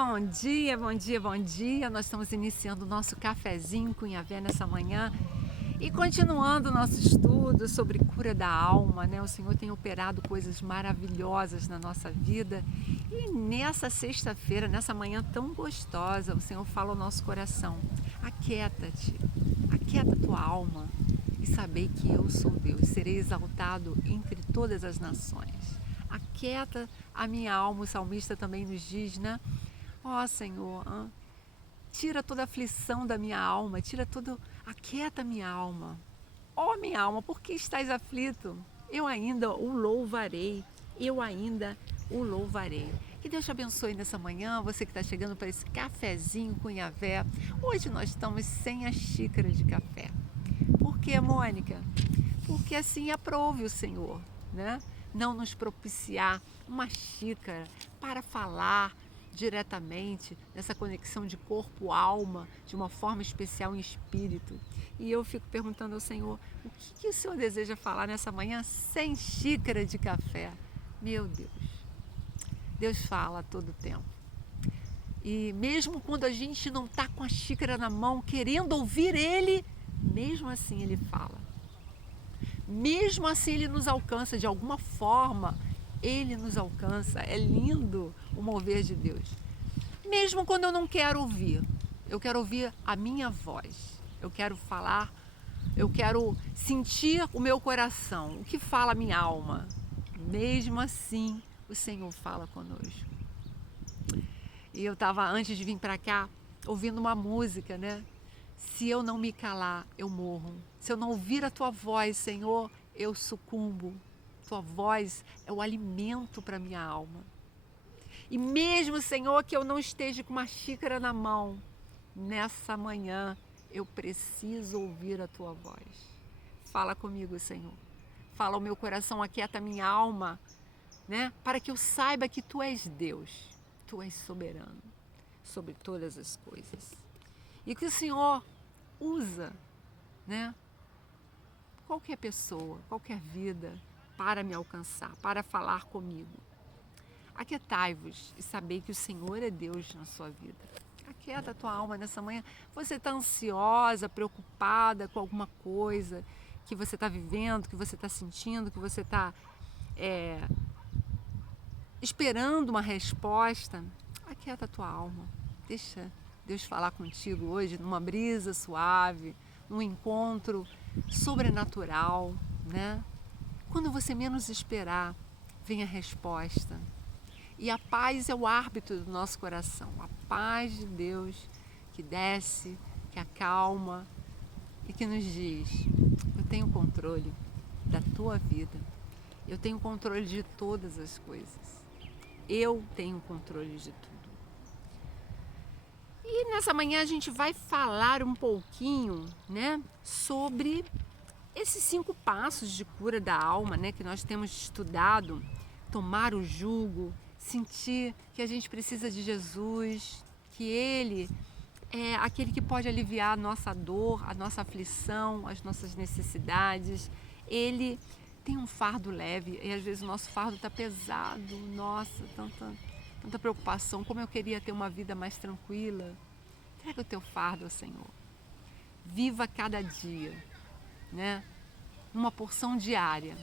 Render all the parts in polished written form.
Bom dia, bom dia, bom dia. Nós estamos iniciando o nosso cafezinho com Yahvé nessa manhã e continuando o nosso estudo sobre cura da alma, né? O Senhor tem operado coisas maravilhosas na nossa vida e nessa sexta-feira, nessa manhã tão gostosa, o Senhor fala ao nosso coração: aquieta-te, aquieta tua alma e sabei que eu sou Deus, serei exaltado entre todas as nações. Aquieta a minha alma, o salmista também nos diz, né? Ó Senhor, tira toda a aflição da minha alma, aquieta minha alma. Ó minha alma, por que estás aflito? Eu ainda o louvarei, eu ainda o louvarei. Que Deus te abençoe nessa manhã, você que está chegando para esse cafezinho com Yahvé. Hoje nós estamos sem a xícara de café. Por quê, Mônica? Porque assim aprove o Senhor, né? Não nos propiciar uma xícara para falar diretamente nessa conexão de corpo-alma, de uma forma especial em espírito. E eu fico perguntando ao Senhor, o que o Senhor deseja falar nessa manhã sem xícara de café? Meu Deus, Deus fala a todo tempo. E mesmo quando a gente não está com a xícara na mão, querendo ouvir Ele, mesmo assim Ele fala. Mesmo assim Ele nos alcança de alguma forma, Ele nos alcança. É lindo o mover de Deus. Mesmo quando eu não quero ouvir, eu quero ouvir a minha voz. Eu quero falar, eu quero sentir o meu coração, o que fala a minha alma. Mesmo assim, o Senhor fala conosco. E eu estava, antes de vir para cá, ouvindo uma música, né? Se eu não me calar, eu morro. Se eu não ouvir a tua voz, Senhor, eu sucumbo. Tua voz é o alimento para minha alma. E mesmo, Senhor, que eu não esteja com uma xícara na mão, nessa manhã eu preciso ouvir a tua voz. Fala comigo, Senhor. Fala ao meu coração, aquieta a minha alma, né? Para que eu saiba que tu és Deus. Tu és soberano sobre todas as coisas. E que o Senhor usa, né? Qualquer pessoa, qualquer vida, para me alcançar, para falar comigo. Aquietai-vos e sabei que o Senhor é Deus na sua vida. Aquieta a tua alma nessa manhã. Você está ansiosa, preocupada com alguma coisa que você está vivendo, que você está sentindo, que você está esperando uma resposta. Aquieta a tua alma. Deixa Deus falar contigo hoje numa brisa suave, num encontro sobrenatural, né? Quando você menos esperar, vem a resposta. E a paz é o árbitro do nosso coração. A paz de Deus que desce, que acalma e que nos diz: eu tenho controle da tua vida. Eu tenho controle de todas as coisas. Eu tenho controle de tudo. E nessa manhã a gente vai falar um pouquinho, né, sobre esses 5 passos de cura da alma, né, que nós temos estudado. Tomar o jugo, sentir que a gente precisa de Jesus, que Ele é aquele que pode aliviar a nossa dor, a nossa aflição, as nossas necessidades. Ele tem um fardo leve e às vezes o nosso fardo está pesado. Nossa, tanta preocupação, como eu queria ter uma vida mais tranquila. Entrega o teu fardo ao Senhor. Viva cada dia, né? Uma porção diária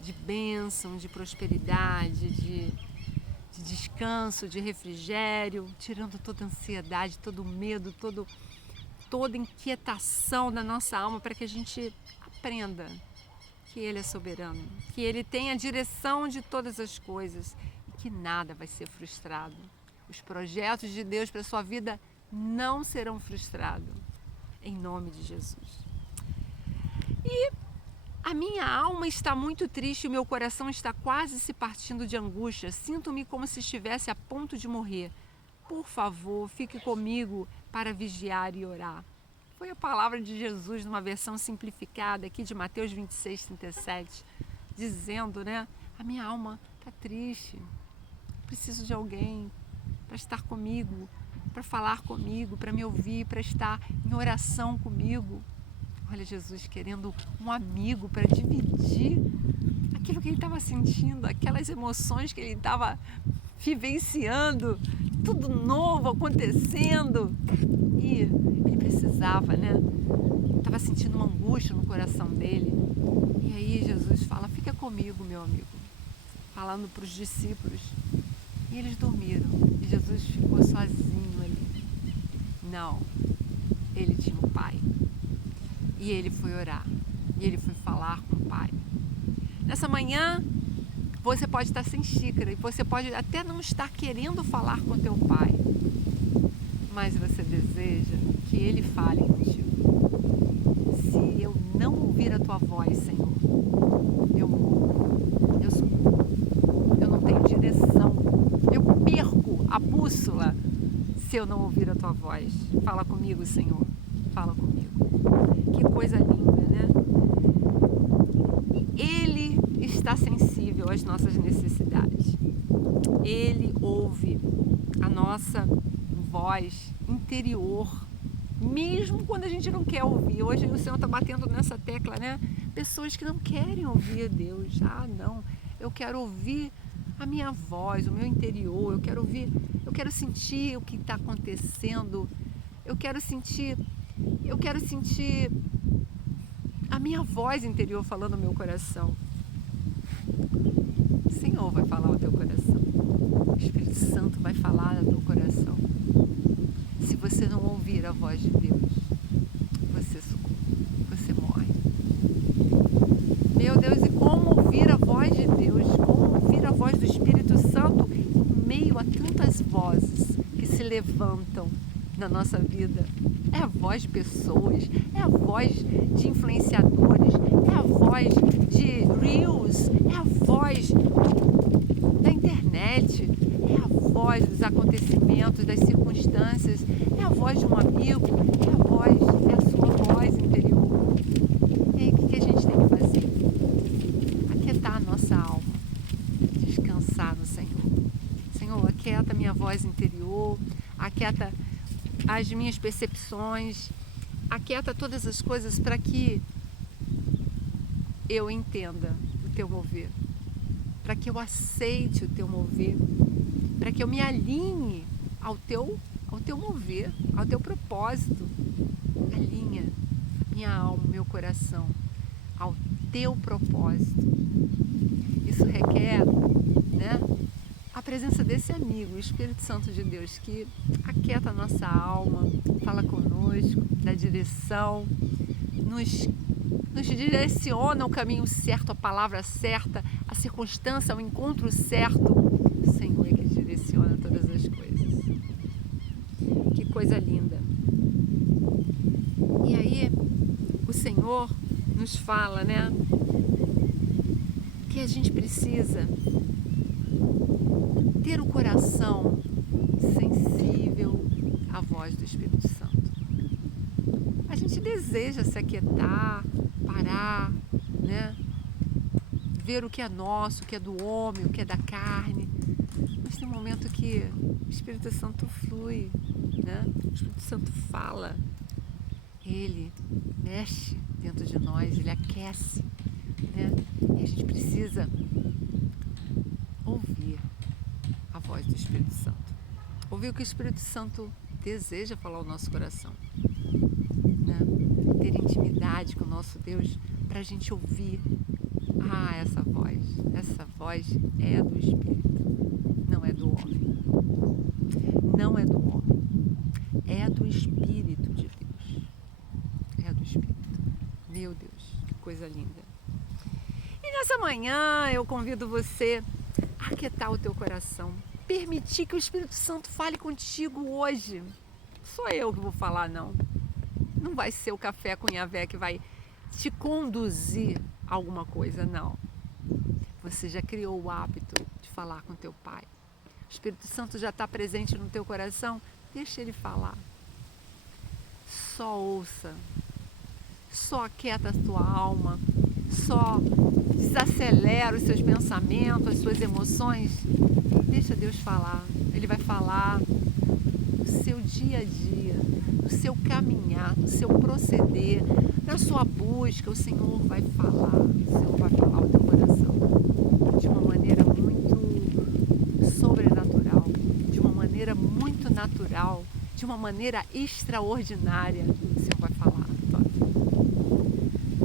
de bênção, de prosperidade, de descanso, de refrigério, tirando toda a ansiedade, todo o medo, toda inquietação da nossa alma, para que a gente aprenda que Ele é soberano, que Ele tem a direção de todas as coisas e que nada vai ser frustrado. Os projetos de Deus para a sua vida não serão frustrados, em nome de Jesus. E a minha alma está muito triste, o meu coração está quase se partindo de angústia. Sinto-me como se estivesse a ponto de morrer. Por favor, fique comigo para vigiar e orar. Foi a palavra de Jesus numa versão simplificada aqui de Mateus 26:37, dizendo, né? A minha alma está triste. Preciso de alguém para estar comigo, para falar comigo, para me ouvir, para estar em oração comigo. Olha, Jesus querendo um amigo para dividir aquilo que ele estava sentindo, aquelas emoções que ele estava vivenciando. tudo novo acontecendo. E ele precisava, né? Estava sentindo uma angústia no coração dele. E aí Jesus fala: fica comigo, meu amigo, falando para os discípulos. E eles dormiram. E Jesus ficou sozinho ali. Não, ele tinha um pai. E ele foi orar. E ele foi falar com o pai. Nessa manhã, você pode estar sem xícara e você pode até não estar querendo falar com teu pai, mas você deseja que ele fale contigo. Se eu não ouvir a tua voz, Senhor, eu morro, eu sucumbo, eu não tenho direção, eu perco a bússola se eu não ouvir a tua voz. Fala comigo, Senhor, fala comigo. Que coisa linda, né? Ele está sensível às nossas necessidades. Ele ouve a nossa voz interior, mesmo quando a gente não quer ouvir. Hoje o Senhor está batendo nessa tecla, né? Pessoas que não querem ouvir Deus. Ah, não, eu quero ouvir a minha voz, o meu interior, eu quero ouvir, eu quero sentir o que está acontecendo, eu quero sentir a minha voz interior falando no meu coração. O Senhor vai falar ao teu coração. O Espírito Santo vai falar ao teu coração. Se você não ouvir a voz de Deus, você sucumbe, você morre. Meu Deus, e como ouvir a voz de Deus? Como ouvir a voz do Espírito Santo em meio a tantas vozes que se levantam na nossa vida? É a voz de pessoas, é a voz de influenciadores, é a voz de reels, é a voz da internet, é a voz dos acontecimentos, das circunstâncias, é a voz de um amigo, é a voz, é a sua voz interior. E aí o que a gente tem que fazer? Aquietar a nossa alma, descansar no Senhor. Senhor, aquieta a minha voz interior, aquieta as minhas percepções, aquieta todas as coisas para que eu entenda o teu mover, para que eu aceite o teu mover, para que eu me alinhe ao teu mover, ao teu propósito. Alinha minha alma, meu coração ao teu propósito. Isso requer, né, a presença desse amigo, o Espírito Santo de Deus, que aquieta a nossa alma, fala conosco, dá direção, nos direciona o caminho certo, a palavra certa, a circunstância, o encontro certo. O Senhor é que direciona todas as coisas. Que coisa linda. E aí, o Senhor nos fala, né, que a gente precisa ter o coração sensível à voz do Espírito Santo. A gente deseja se aquietar, parar, né? Ver o que é nosso, o que é do homem, o que é da carne. Mas tem um momento que o Espírito Santo flui, né? O Espírito Santo fala. Ele mexe dentro de nós, ele aquece, né? E a gente precisa ouvir a voz do Espírito Santo. Ouvir o que o Espírito Santo deseja falar ao nosso coração, né? Ter intimidade com o nosso Deus para a gente ouvir. Ah, essa voz é do Espírito, não é do homem. Não é do homem, é do Espírito de Deus. É do Espírito. Meu Deus, que coisa linda. E nessa manhã eu convido você a aquietar o teu coração, permitir que o Espírito Santo fale contigo hoje. Sou eu que vou falar, não. Não vai ser o café com Yahvé que vai te conduzir a alguma coisa, não. Você já criou o hábito de falar com teu Pai. O Espírito Santo já está presente no teu coração, deixa ele falar. Só ouça, só aquieta a tua alma, só desacelera os seus pensamentos, as suas emoções. Deixa Deus falar. Ele vai falar no seu dia a dia, no seu caminhar, no seu proceder, na sua busca. O Senhor vai falar, o Senhor vai falar ao teu coração de uma maneira muito sobrenatural, de uma maneira muito sobrenatural, de uma maneira extraordinária, o Senhor vai falar na tua vida.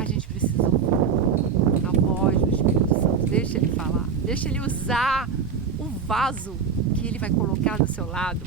A gente precisa ouvir a voz do Espírito Santo. Deixa Ele falar, deixa Ele usar o vaso que Ele vai colocar do seu lado,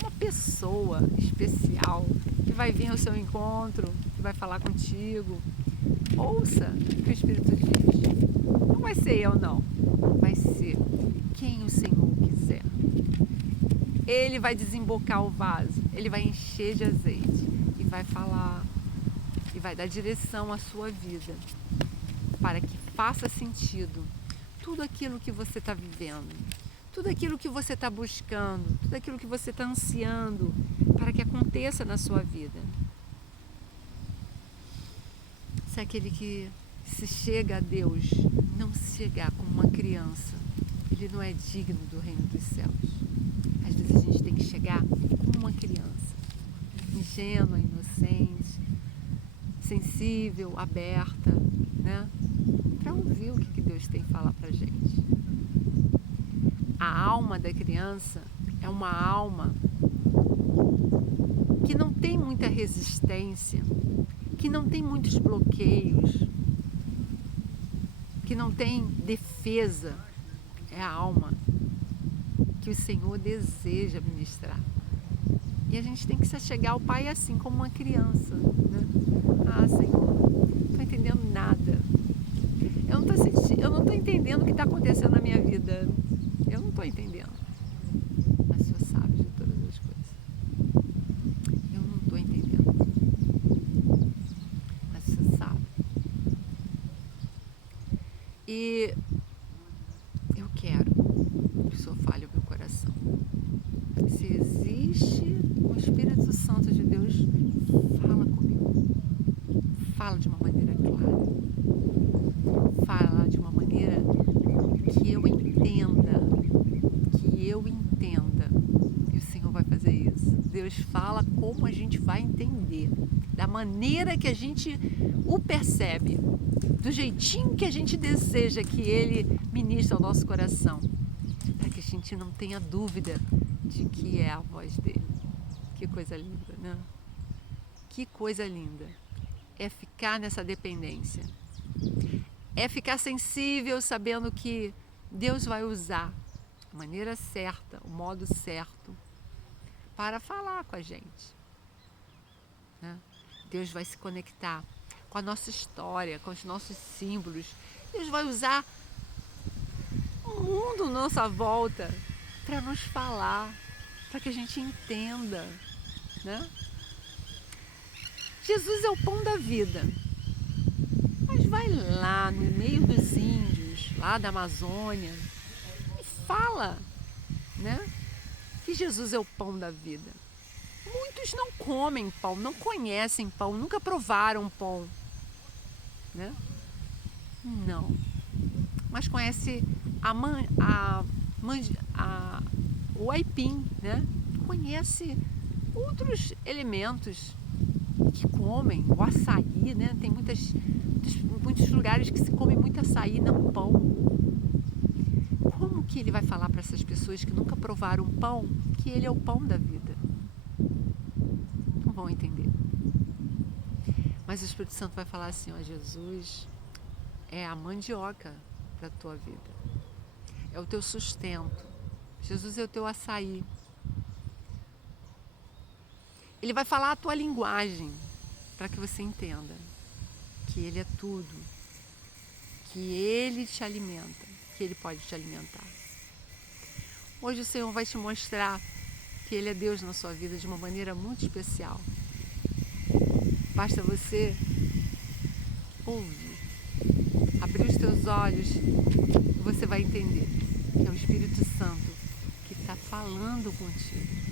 uma pessoa especial que vai vir ao seu encontro, que vai falar contigo. Ouça o que o Espírito diz. Não vai ser eu, não. Vai ser quem o Senhor quiser. Ele vai desembocar o vaso, Ele vai encher de azeite e vai falar, e vai dar direção à sua vida, para que faça sentido tudo aquilo que você está vivendo, tudo aquilo que você está buscando, tudo aquilo que você está ansiando para que aconteça na sua vida. Se aquele que se chega a Deus não se chegar como uma criança, ele não é digno do reino dos céus. Às vezes a gente tem que chegar como uma criança, ingênua, inocente, sensível, aberta, né? Para ouvir o que Deus tem que falar para a gente. A alma da criança é uma alma que não tem muita resistência, que não tem muitos bloqueios, que não tem defesa. É a alma que o Senhor deseja ministrar. E a gente tem que se chegar ao Pai assim, como uma criança, né? Ah, Senhor, não estou entendendo nada. Eu não estou entendendo o que está acontecendo na minha vida. Eu não estou entendendo. Mas o Senhor sabe de todas as coisas. Eu não estou entendendo. Mas o Senhor sabe. E eu quero que o Senhor fale ao meu coração. Se existe o Espírito Santo de Deus, fala comigo. Fala de uma maneira clara. Fala de uma maneira que eu entenda. E o Senhor vai fazer isso. Deus fala como a gente vai entender. Da maneira que a gente o percebe. Do jeitinho que a gente deseja que Ele ministre ao nosso coração. Para que a gente não tenha dúvida de que é a voz dele. Que coisa linda, né? Que coisa linda. É ficar nessa dependência. É ficar sensível, sabendo que Deus vai usar a maneira certa, o modo certo, para falar com a gente. Né? Deus vai se conectar com a nossa história, com os nossos símbolos. Deus vai usar o mundo à nossa volta para nos falar, para que a gente entenda, né? Jesus é o pão da vida. Mas vai lá no meio dos índios, lá da Amazônia, e fala, né? Que Jesus é o pão da vida. Muitos não comem pão, não conhecem pão, nunca provaram pão, né? Não. Mas conhece o aipim, né? Conhece outros elementos que comem, o açaí, né? Tem muitos lugares que se come muito açaí, não pão. Como que ele vai falar para essas pessoas que nunca provaram pão que ele é o pão da vida? Não vão entender. Mas o Espírito Santo vai falar assim, ó, Jesus é a mandioca da tua vida. É o teu sustento. Jesus é o teu açaí. Ele vai falar a tua linguagem para que você entenda que Ele é tudo, que Ele te alimenta, que Ele pode te alimentar. Hoje o Senhor vai te mostrar que Ele é Deus na sua vida de uma maneira muito especial. Basta você ouvir, abrir os teus olhos e você vai entender que é o Espírito Santo que está falando contigo.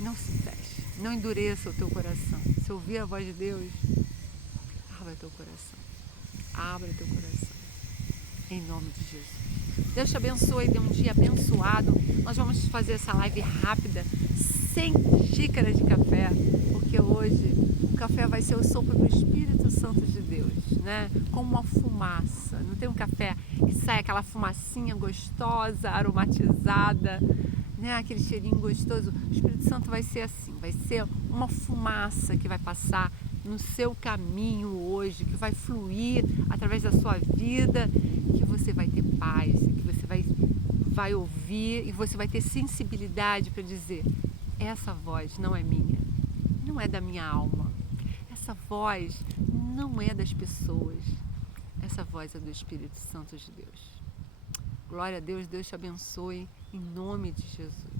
Não se feche, não endureça o teu coração. Se ouvir a voz de Deus, abra teu coração. Abra teu coração. Em nome de Jesus. Deus te abençoe, dê um dia abençoado. Nós vamos fazer essa live rápida, sem xícara de café, porque hoje o café vai ser o sopro do Espírito Santo de Deus, né? Como uma fumaça. Não tem um café e sai aquela fumacinha gostosa, aromatizada, né? Aquele cheirinho gostoso. O Espírito Santo vai ser assim, vai ser uma fumaça que vai passar no seu caminho hoje, que vai fluir através da sua vida, que você vai ter paz, que você vai ouvir e você vai ter sensibilidade para dizer: essa voz não é minha, não é da minha alma, essa voz não é das pessoas, essa voz é do Espírito Santo de Deus. Glória a Deus, Deus te abençoe, em nome de Jesus.